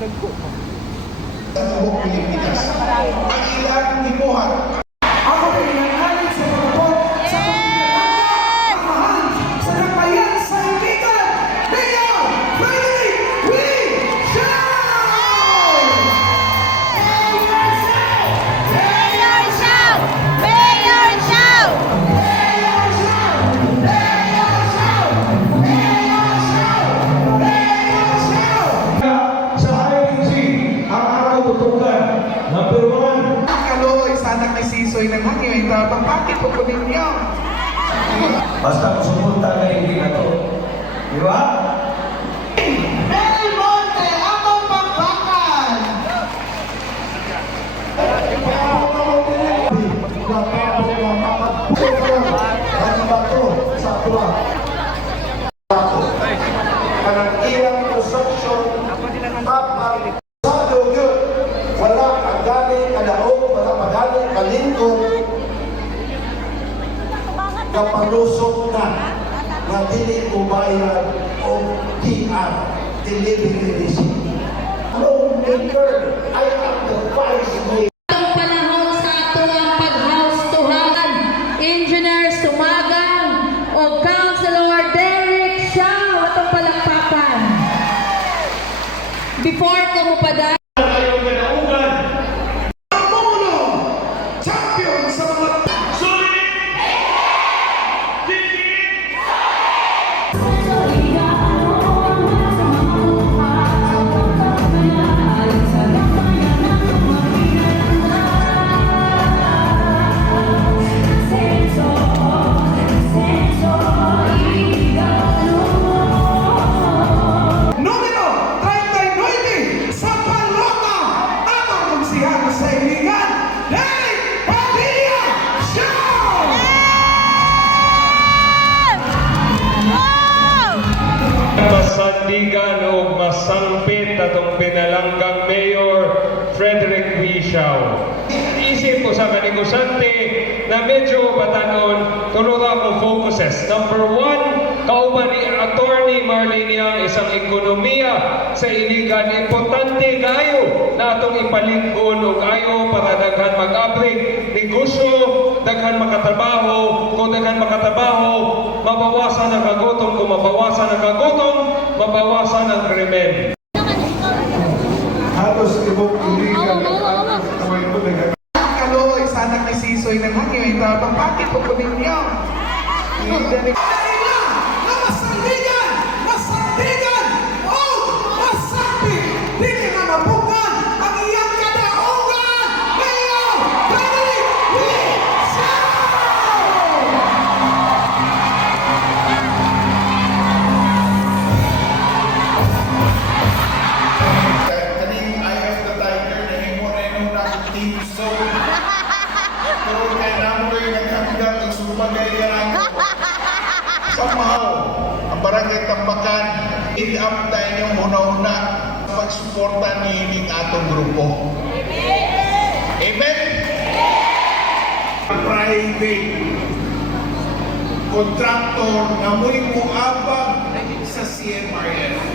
Sa buong Pilipinas. Ang ilang limuhan. Ako pinangalit sa pagpapot sa pagpapamahan sa Nagbayan sa Iligan, Mayor Frederick W. Siao! Mayor Siao! Mayor Siao! Sa INC, ang akatutukan, number 1. Kaloy, sana kay Sisoy ng hangin, tabang bakit po po ninyo? Basta sumunta na hindi na to. Di ba? Del Monte, among pagbakan! Kanang ilang construction sa dugyot. Wala ang galing kadaog, wala magaling kalingkod. Kapalusok na na dili ubayad o DR, delivery receipt. Lawmaker, I am the vice mayor. Itong panahon sa ato ang paghaus-tuhagan, Engineer Sumagang o Councilor Derek Siao, atong palakpakan. Before ko mupada Champion sa mga Numero 39 sa Paloma, atong konsihal sa Iligan, Derek Padilla Siao! Masandigan o masampit atong pinalanggang Mayor Frederick W. Siao. Isip ko sa kanigusante na medyo batanon tunod akong focuses. Number 1, kauban ni Attorney Marlene Yang isang ekonomiya sa Iligan. Importante kayo na atong ipalingkon o kayo para daghan mag-abring negosyo, daghan makatrabaho. Kung daghan makatrabaho, mabawasan ang kagutom. Kung mabawasan ang kagutom, mabawasan ang krimen. Halos ibang iligan ang tawag mo na Kaloy, sana kay Sisoy ng hangin, tabang bakit po po ninyo? Derek Masandigan! Masandigan! Oh! Masampit! Dili na mabukan ang iyang kadaungan! Mayor Frederick W. Siao! kaning Eye of the Tiger na himo na yung team zone. Pero kaya namoy nagkakagam ang sumagay yan. Somehow, ang barangay Tambakan, in-up tayo yung una-una pagsuporta ni hining atong grupo. Amen? Private contractor na mo'y muabang sa CMRF.